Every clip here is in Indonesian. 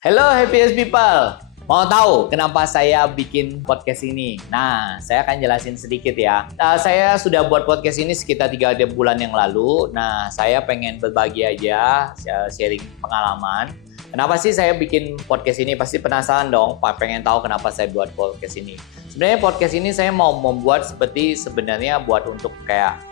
Hello Happiest People, mau tahu kenapa saya bikin podcast ini? Nah, saya akan jelasin sedikit ya. Saya sudah buat podcast ini sekitar 3 bulan yang lalu. Nah, saya pengen berbagi aja, sharing pengalaman. Kenapa sih saya bikin podcast ini? Pasti penasaran dong, pengen tahu kenapa saya buat podcast ini. Sebenarnya podcast ini saya mau membuat sebenarnya buat untuk kayak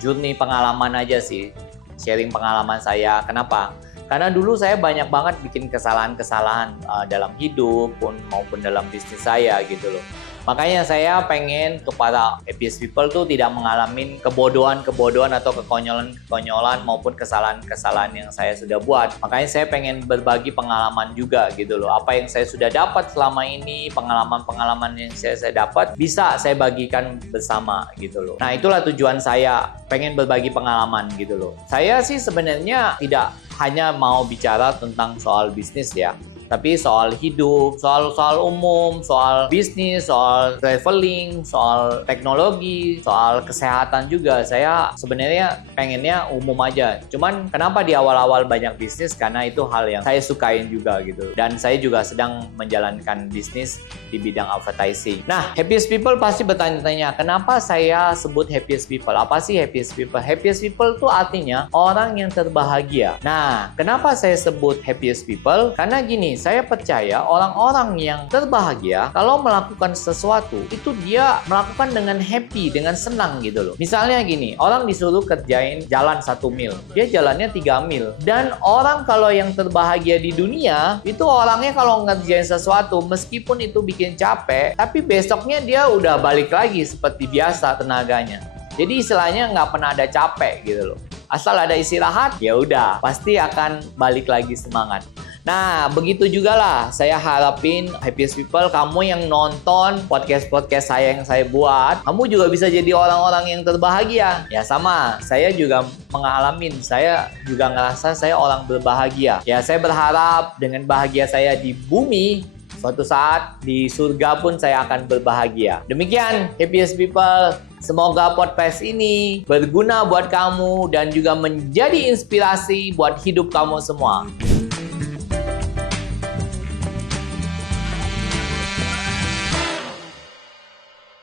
journey pengalaman aja sih. Sharing pengalaman saya. Kenapa? Karena dulu saya banyak banget bikin kesalahan-kesalahan dalam hidup maupun dalam bisnis saya gitu loh. Makanya saya pengen kepada Happiest People tuh tidak mengalami kebodohan-kebodohan atau kekonyolan-kekonyolan maupun kesalahan-kesalahan yang saya sudah buat. Makanya saya pengen berbagi pengalaman juga gitu loh. Apa yang saya sudah dapat selama ini, pengalaman-pengalaman yang saya dapat bisa saya bagikan bersama gitu loh. Nah, itulah tujuan saya, pengen berbagi pengalaman gitu loh. Saya sih sebenarnya tidak hanya mau bicara tentang soal bisnis ya, tapi soal hidup, soal umum, soal bisnis, soal traveling, soal teknologi, soal kesehatan juga. Saya sebenarnya pengennya umum aja. Cuman kenapa di awal-awal banyak bisnis? Karena itu hal yang saya sukain juga gitu. Dan saya juga sedang menjalankan bisnis di bidang advertising. Nah, Happiest People pasti bertanya-tanya, kenapa saya sebut Happiest People? Apa sih Happiest People? Happiest People itu artinya orang yang terbahagia. Nah, kenapa saya sebut Happiest People? Karena gini, saya percaya orang-orang yang terbahagia kalau melakukan sesuatu itu dia melakukan dengan happy, dengan senang gitu loh. Misalnya gini, orang disuruh kerjain jalan 1 mil, dia jalannya 3 mil. Dan orang kalau yang terbahagia di dunia itu orangnya kalau ngerjain sesuatu meskipun itu bikin capek, tapi besoknya dia udah balik lagi seperti biasa tenaganya. Jadi istilahnya nggak pernah ada capek gitu loh. Asal ada istirahat, ya udah pasti akan balik lagi semangat. Nah, begitu juga lah saya harapin Happiest People, kamu yang nonton podcast-podcast saya yang saya buat, kamu juga bisa jadi orang-orang yang terbahagia. Ya sama, saya juga mengalamin, saya juga ngerasa saya orang berbahagia. Ya saya berharap dengan bahagia saya di bumi, suatu saat di surga pun saya akan berbahagia. Demikian Happiest People, semoga podcast ini berguna buat kamu dan juga menjadi inspirasi buat hidup kamu semua.